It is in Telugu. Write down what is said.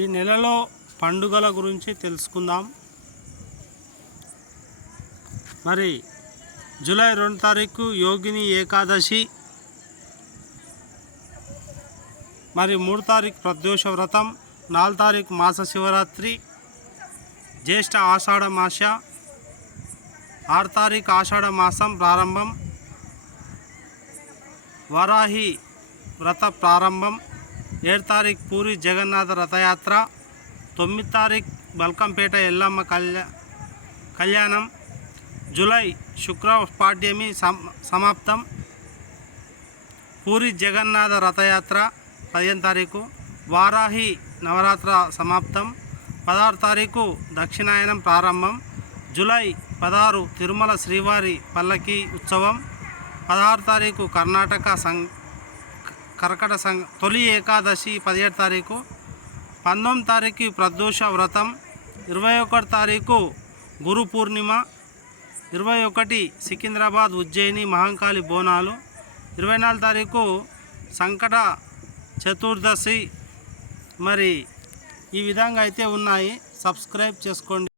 ఈ నెలలో పండుగల గురించి తెలుసుకుందాం. మరి జూలై రెండు తారీఖు యోగిని ఏకాదశి. మరి మూడు తారీఖు ప్రదోష వ్రతం నాలుగు తారీఖు మాస శివరాత్రి జ్యేష్ఠ ఆషాఢ మాస ఆరు తారీఖు ఆషాఢ మాసం ప్రారంభం వరాహి వ్రత ప్రారంభం ఏడు తారీఖు పూరి జగన్నాథ రథయాత్ర తొమ్మిది తారీఖు బల్కంపేట ఎల్లమ్మ కళ్యా కళ్యాణం జూలై శుక్ర పాడ్యమి సమ సమాప్తం. పూరి జగన్నాథ రథయాత్ర పదిహేను తారీఖు. వారాహి నవరాత్ర సమాప్తం. పదహారు తారీఖు దక్షిణాయనం ప్రారంభం. జూలై పదహారు తిరుమల శ్రీవారి పల్లకి ఉత్సవం. పదహారు తారీఖు కర్ణాటక సం కర్కట సంఘ తొలి ఏకాదశి పదిహేడు తారీఖు పంతొమ్మిది తారీఖు ప్రదోష వ్రతం ఇరవై ఒకటి తారీఖు గురు పూర్ణిమ ఇరవై ఒకటి సికింద్రాబాద్ ఉజ్జయిని మహంకాళి బోనాలు ఇరవై నాలుగు తారీఖు సంకట చతుర్దశి. మరి ఈ విధంగా అయితే ఉన్నాయి. సబ్స్క్రైబ్ చేసుకోండి.